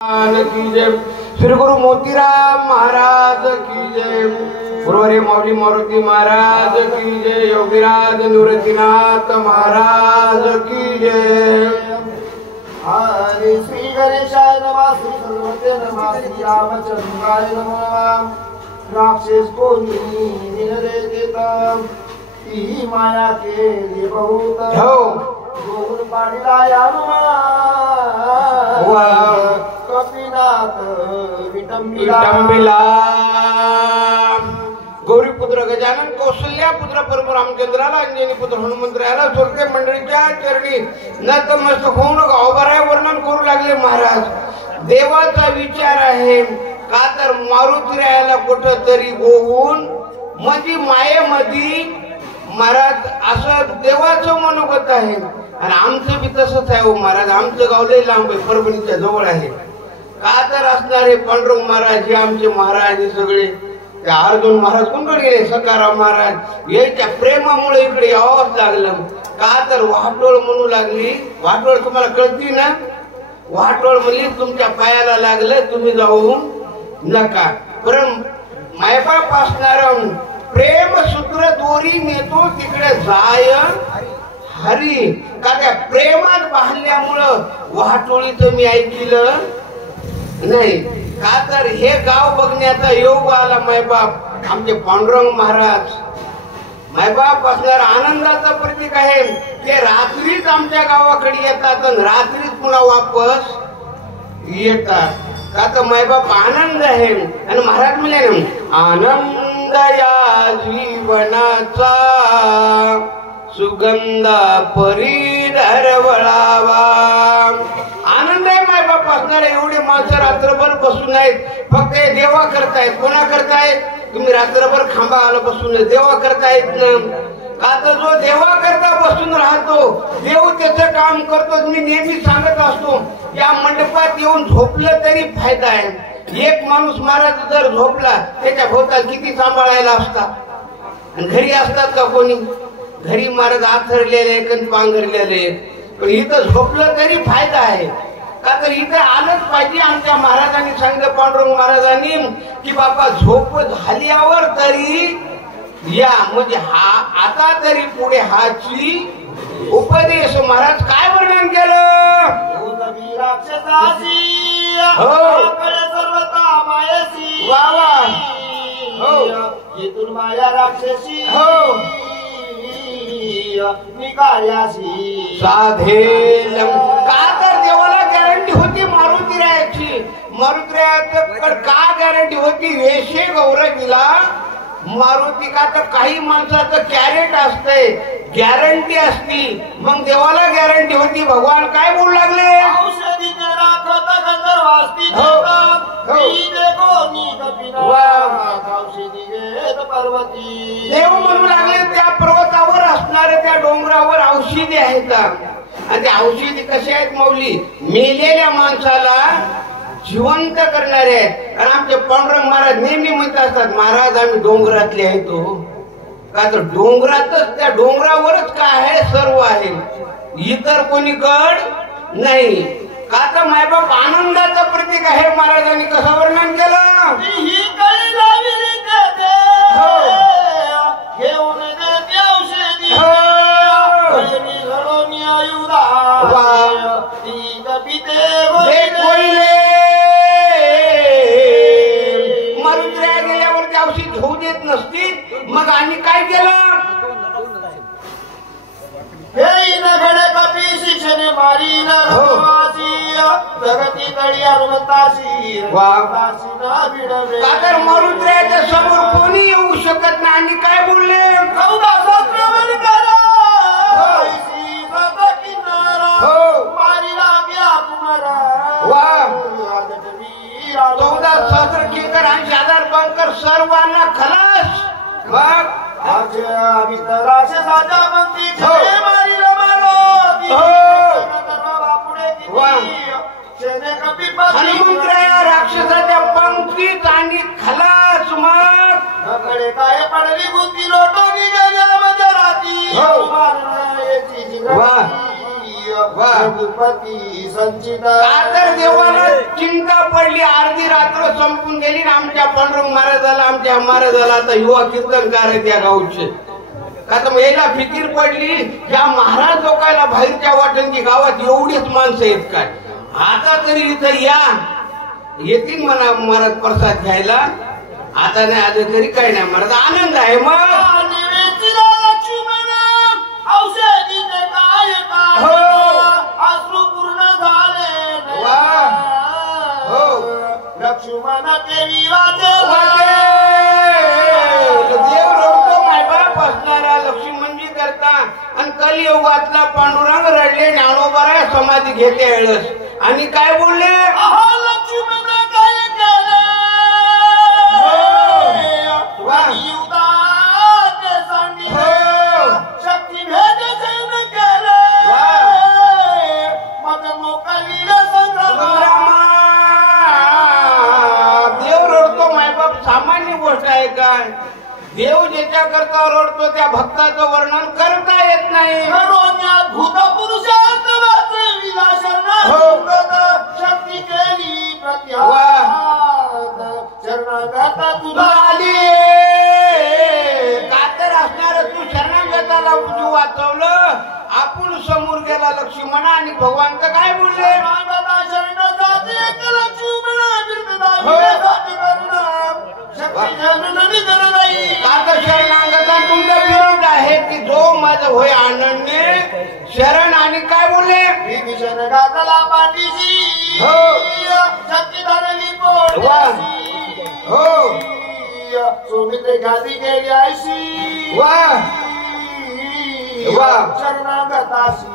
की जय। श्री गुरु मोतीराम महाराज की जय। गुरुवारी माऊली मारुती महाराज की जय। योगीराज निवृत्तीनाथ महाराज की जय। हरे श्री गणेशाय नमः, श्री सरस्वती नमः, श्री रामचंद्राय नमः। राक्षस को नींद देता ती माया के लिए बहुत गोर पाडीला कपिनाथ विटंबिला। गौरीपुत्र गजानन, कौशल्या पुत्र परमरामचंद्राला, अंजनी पुत्र हनुमंतरायाला स्वर्ग मंडळीच्या चरणी नतमस्तक होऊन गावभराय वर्णन करू लागले महाराज। देवाचा विचार आहे का तर मारुतीरायाला कुठं तरी गोवून मधी मायेमध्ये महाराज असं देवाचं मनोगत आहे। आणि आमचं बी तसंच आहे हो महाराज। आमचं गाव लय लांब आहे, परभणीच्या जवळ आहे। का तर असणारे पांडुरंग महाराज हे आमचे महाराज हे सगळे त्या अर्जुन महाराज कोणकडे गेले, सखाराम महाराज याच्या प्रेमामुळे इकडे यावंच लागलं। का तर वाटोळ म्हणू लागली। वाटोळ तुम्हाला कळती ना? वाटोळ म्हणली तुमच्या पायाला लागलं तुम्ही जाऊ नका। परम मायबाप असणार प्रेम सूत्र दोरी नेतो तिकडे जाय हरी। का त्या प्रेमात बांधल्यामुळं वाटोळीचं मी ऐकलं नाही। का तर हे गाव बघण्याचा योग आला मायबाप आमचे पांडुरंग महाराज। मायबाप असणारा आनंदाचं प्रतीक आहे। ते रात्रीच आमच्या गावाकडे येतात आणि रात्रीच पुन्हा वापस येतात। का तर मायबाप आनंद आहे। आणि महाराज म्हणले आनंद या जीवनाचा सुगंध परिधर वळावा। आनंद आहे मायबाप असणारे। एवढे माणसं रात्रभर बसून आहेत, फक्त देवा करतायत। कोणा करतायत? तुम्ही रात्रभर खांबाला बसून देवा करतायत ना। का तर जो देवा करता बसून राहतो देव त्याचं काम करतो। मी नेहमी सांगत असतो या मंडपात येऊन झोपलं तरी फायदा आहे। एक माणूस महाराज जर झोपला त्याच्या भोवतात किती सांभाळायला असतात। आणि घरी असतात का कोणी? घरी महाराज आथरलेले पांघरलेले। पण इथं झोपलं तरी फायदा आहे। का तर इथे आलंच पाहिजे। आमच्या महाराजांनी सांगितलं पांडुरंग महाराजांनी की बाबा झोप झाल्यावर तरी या, म्हणजे हा आता तरी पुढे हाची उपदेश। महाराज काय वर्णन केलं? वा वा हो माया राक्षसी हो साधेल। का तर देवाला गॅरंटी होती मारुतीरायाची। मारुतीरायाचं का गॅरंटी होती? वेशे गौरवीला मारुती। का तर काही माणसाचं कॅरेट असतंय, गॅरंटी असती। मग देवाला गॅरंटी होती। भगवान काय बोलू लागले? औषधी पर्वती देव म्हणू लागले त्या पर्वतावर असणारे त्या डोंगरावर औषधी आहेत। आणि त्या औषधी कशा आहेत माऊली? मेलेल्या माणसाला जिवंत करणारे आहेत। आणि आमचे पांडुरंग महाराज नेहमी म्हणत असतात महाराज आम्ही डोंगरातले आहेत हो। का तर डोंगरातच त्या डोंगरावरच काय आहे सर्व आहे, इतर कोणी कड नाही। का तर मायबाप आनंदाचं प्रतीक आहे। महाराजांनी कसं वर्णन केलं? ही कळी लावी घेऊन देते औषधी घडोनी आयुधा ती कपिते मारुतीराया गेल्यावर ते औषध घेऊ देत नसती। मग आम्ही काय केलं? हे नघडे कपी शिक्षण मारी नवासी जगती तळी अरुणतासी वासी ना भिडवे। का तर मारुतीरायाच्या समोर कोणी येऊ शकत नाही। आणि काय बोलले? चौदा सत्रवन करा मारी लाग्या तुम्हारा वा 14 सहस्त्र केकर आणि 1000 बंकर सर्वांना खलास। मग आज आम्ही तर राक्षसाच्या पंक्ती मारी मारो हनुमंतराया राक्षसाच्या पंक्तीत आणि खलास। मग काय पडली बुद्धी लोटोनी गेल्या मध्ये राती रघुपती संचित तर देवाला चिंता पडली अर्धी रात्र संपून गेली ना आमच्या पांडुरंग महाराजाला आमच्या महाराजाला आता युवा कीर्तनकार आहेत या गावचे का तर याला फिकीर पडली या महाराज लोकायला बाहेरच्या वाटणची गावात एवढीच माणसं आहेत काय आता तरी इथं या येतील म्हणा महाराज प्रसाद घ्यायला आता नाही आलं तरी काही नाही महाराज आनंद आहे मग औषधीचे काय अश्रू पूर्ण झाले लक्ष्मण देवी देव रडतो मायबाप असणारा लक्ष्मणजी करता आणि कलियुगातला पांडुरंग रडले ज्ञानोबा समाधी घेते एळस आणि काय बोलले लक्ष्मण काय केले शक्ती भेद केले मग मोकलीला देव रडतो मायबाप सामान्य गोष्ट आहे काय देव ज्याच्या करता रडतो त्या भक्ताचं वर्णन करता येत नाही भूत पुरुषार्थ शक्ती केली शरणागता तुझा आली कातर असणार तू शरणागताला तू वाचवलं आपण समोर गेला लक्ष्मण आणि भगवान तर काय बोलले शरणागता तुमचा विरोध आहे की जो माझं होय आनंदने शरण आणि काय बोलले शरणागताला पाठीशी शक्ती धरली हो सुमित्रे गादी गेली आयशी शरणागताशी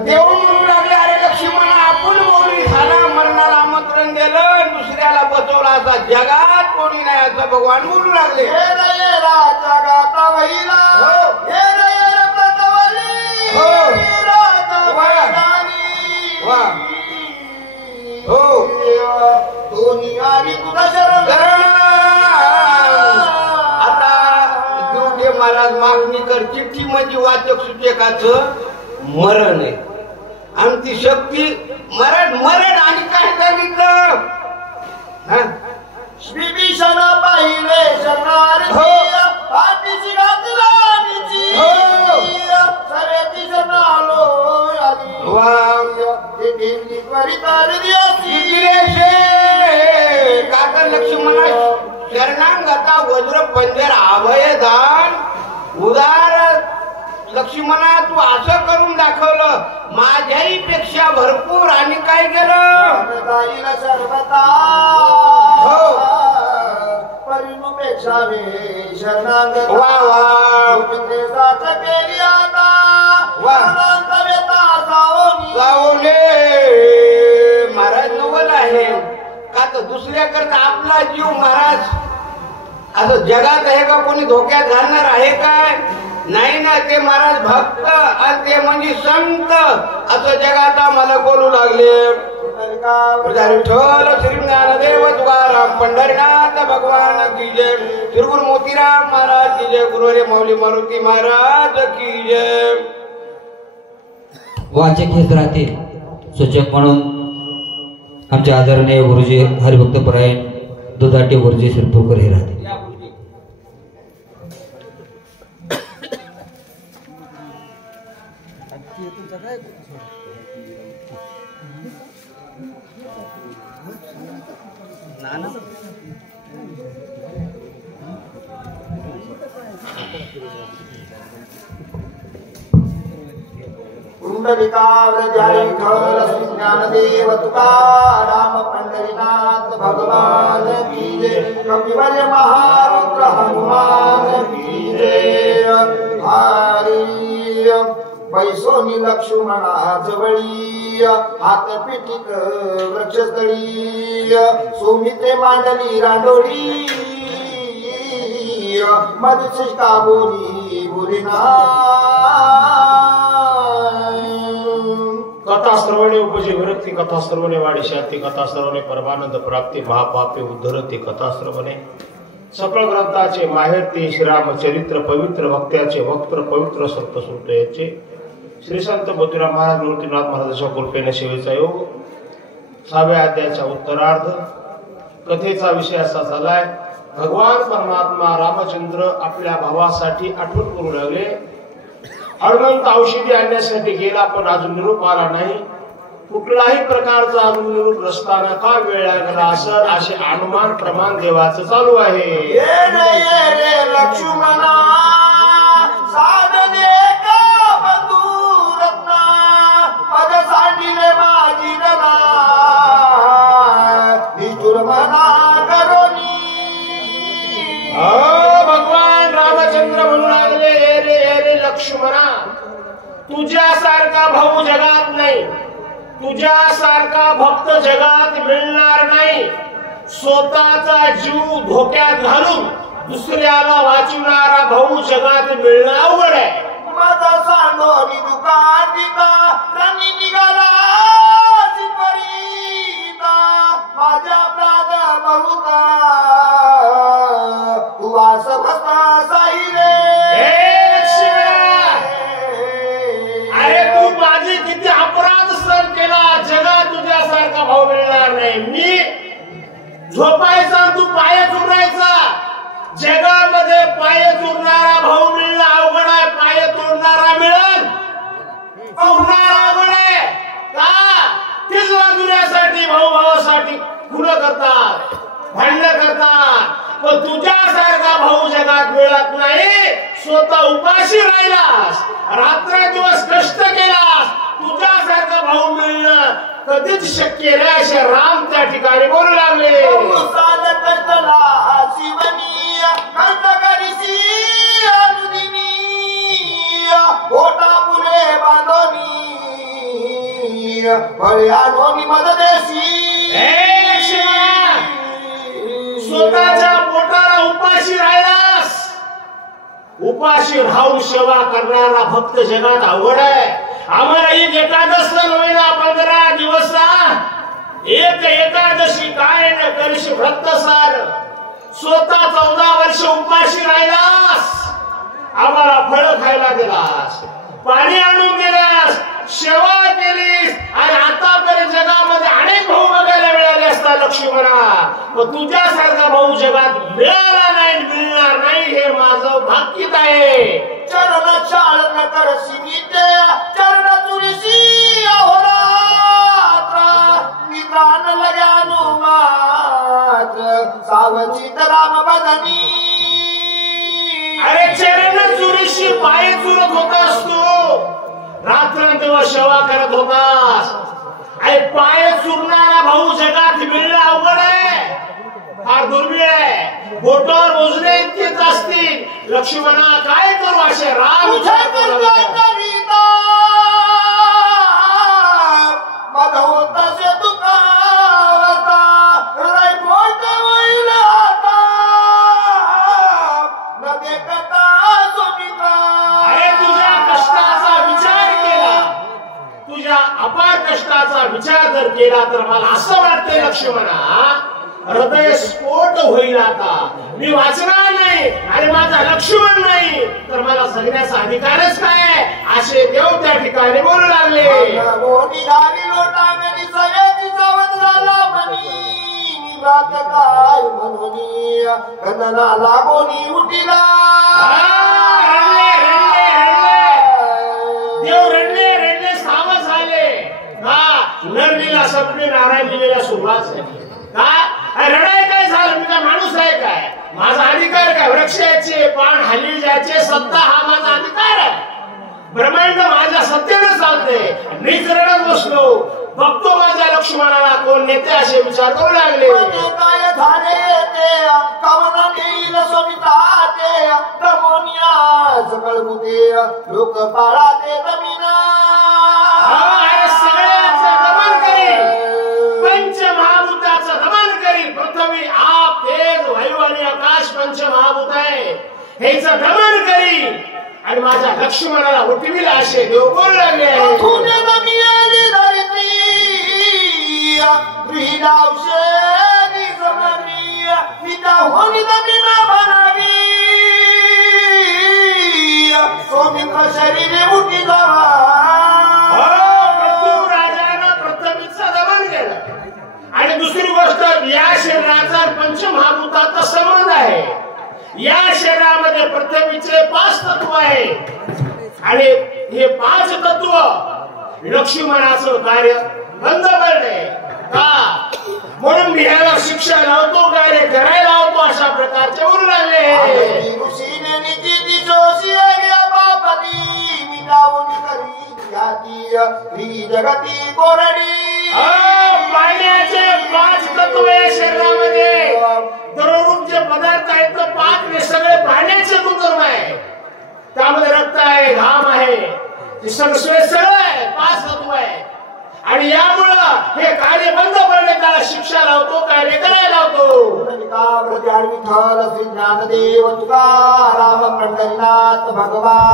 देव म्हणू लागले अरे लक्ष्मण आपण बोलली झाला मरणाला आमंत्रण दिलं दुसऱ्याला बसवला असा जगात कोणी नाही असं भगवान बोलू लागले दोन्ही आणि तुझा शरण आता देवटे महाराज मागणी कर चिठ्ठी म्हणजे वाचक सूचकाचं मरण आहे आणि ती शक्ती मरण आणि काय सांगितलं विभीषण पाहिले पाठीची घातली सरेती शरण आलो काका लक्ष्मणा शरणांगता वज्र पंजर अभयदान उदार लक्ष्मणा तू असं करून दाखवलं माझ्याही पेक्षा भरपूर आणि काय केलं परिणूपेक्षा शरणांगता वा वा केली जावले महाराज नवल आहे का तर दुसऱ्या करता आपला जीव महाराज असं जगात आहे का कोणी धोक्यात घालणार आहे काय नाही ना ते महाराज भक्त आणि ते म्हणजे संत असं जगात आम्हाला बोलू लागले विठ्ठल श्री ज्ञानदेव तुकाराम पंढरीनाथ भगवान की जय श्री गुरु मोतीराम महाराज की जय गुरु रे मौली मारुती महाराज की जय वाचक हेच राहतील सूचक म्हणून आमचे आदरणीय गुरुजी हरिभक्त परायण दुधाटे गुरुजी शिरपूरकर हे राहतील ज्ञानदेव तुकाराम पंढरीनाथ भगवान की जय कपिवर्य महारुद्र हनुमान की जय हरी पैसोनी लक्ष्मणा जवळी हात पिठीत वृक्षस्थळी सुमित्रे मांडली रांडोळी मधुशिष्टा बोली बोलिना कथा श्रवणे उपजे विरक्ती कथा श्रवणे वाढी शांती कथा श्रवणे परमानंद प्राप्ती महापापे उद्धरते कथा श्रवणे सकळ ग्रंथाचे माहेर ते श्रीरामचरित्र पवित्र भक्त्याचे वक्त्र पवित्र सप्तसूत्र याचे श्री संत मोतीराम महाराज मूर्तीनाथ महाराजांच्या कृपेने सेवेचा योग 6व्या अध्यायाचा उत्तरार्ध कथेचा विषय असा झालाय. भगवान परमात्मा रामचंद्र आपल्या भावासाठी आठवण करू लागले. हनुमंत औषधी आणण्यासाठी गेला पण अजून निरोप आला नाही. कुठलाही प्रकारचा अजून निरोप नसताना का वेळ लागला असं असे अनुमान प्रमाण देवाचं चालू आहे. ये रे लक्ष्मणा साधने का बंधुरत्ना माझ्यासाठी रे माझी गणा निष्ठुर मना करोनी. भगवान रामचंद्र म्हणू लागले, रे लक्ष्मणा, तुझ्यासारखा भाऊ जगात नाही, तुझ्यासारखा भक्त जगात मिळणार नाही. स्वतःचा जीव धोक्यात घालून दुसऱ्याला वाचवणारा भाऊ जगात मिळणं अवघड आहे. माझा सांडोनी दुकान दिता रणी निघाला परिता माझ्या प्राण बहुता तू वास बसता साई रे. अरे तू माझी किती अपराध सहन केला, जगात तुझ्यासारखा भाऊ मिळणार नाही. मी झोपायचा तू पाय चुरायचा. जगामध्ये पाय चुरणारा भाऊ मिळणं अवघड आहे. पाय तोडणारा मिळेल, चुरणारा अवघड आहे. का तीच वाजवण्यासाठी भाऊ भावासाठी खुलं करतात, भांडण करतात. पण तुझ्यासारखा भाऊ जगात मिळत नाही. स्वतः उपाशी राहिलास, रात्रदिवस कष्ट केलास, तुझ्यासारखा भाऊ मिळणं कधीच शक्य नाही असे राम त्या ठिकाणी बोलू लागले. स्वतःच्या पोटाला उपाशी राहिलास. उपाशी राहून सेवा करणारा भक्त जगात अवघड आहे. आम्हाला एक एकादश होईना 15 दिवस एक एकादशी काय न करशी व्रतसार. स्वतः 14 वर्ष उपाशी राहिलास. आम्हाला फळ खायला दिलास, पाणी आणून दिलास, सेवा केलीस आणि आतापर्यंत जगामध्ये अनेक भाऊ बघायला मिळाले असता लक्ष्मणा. पण तुझ्यासारखा भाऊ जगात मिळाला नाही, मिळणार नाही. हे माझं भाग्यच आहे. चरण चालन करसी नित्य चरण तुळशी अहोरात्र निदान लगानो मात्र सावचित राम बदनी. अरे चरण चुरीशी पाय चुरत होतास तू, रात्रंदिवस सेवा करत होतास. अरे पाय चुरणारा भाऊ जगात मिळणं अवघड आहे, फार दुर्मिळ आहे. बोटावर मोजणे इतकेच असतील. लक्ष्मणा काय करू असे राम मधोतसे दुखावता हृदय पोट वैलाता न देखता सुमिता. अरे तुझ्या कष्टाचा विचार केला, तुझ्या अपार कष्टाचा विचार जर केला तर मला असं वाटतंय लक्ष्मणा हृदय स्फोट होईल. आता मी वाचणार नाही आणि माझा लक्ष्मण नाही तर मला जगण्याचा अधिकारच काय असे देव त्या ठिकाणी बोलू लागले. निघाली लोटांगणी सयती सावध झाला म्हणी रात काय म्हणूनी कन्ना लागोनी उठिला. देव रडले सावध झाले. नरलीला सपने नारायण दिलेल्या सुरुवात झाली. का रडाय काय झालं? मी काय माणूस आहे काय? माझा अधिकार काय? वृक्षाचे पान हल्ली जायचे सत्ता हा माझा अधिकार आहे. ब्रह्मांड माझ्या सत्तेने चालते. मीच रडत बसलो. बघतो माझ्या लक्ष्मणाला कोण नेते असे विचार करू लागले. काय झाले ते कवना देईल सविता ते दमोनिया सकळमुते लोक पाळा ते जमीना. सगळ्याचं दमन करी, पंचमहाभूताचं दमन करी. पृथ्वी आप तेज वायू आणि आकाश पंचमहाभूत आहे. हेचं दमन करी आणि माझ्या लक्ष्मणाला उठविला असे देव बोलू लागले. शरीर उठी जावा तत्व आहे आणि हे 5 तत्व लक्ष्मणाचं कार्य बंद करणे का म्हणून मी ह्याला शिक्षा लावतो कार्य करायला लावतो अशा प्रकारचे बोलू लागले जगती कोरडी पाण्याचे 5 तत्व आहे शरीरामध्ये दररोज जे पदार्थ आहेत ते 5 हे सगळे पाण्याचे गुणधर्म आहे त्यामध्ये रक्त आहे घाम आहे सगळं आहे 5 तत्व आहे आणि यामुळं हे कार्य बंद पडले त्याला शिक्षा लावतो कार्य करायला लावतो ज्ञानदेव तुकाराम पंढरीनाथ भगवान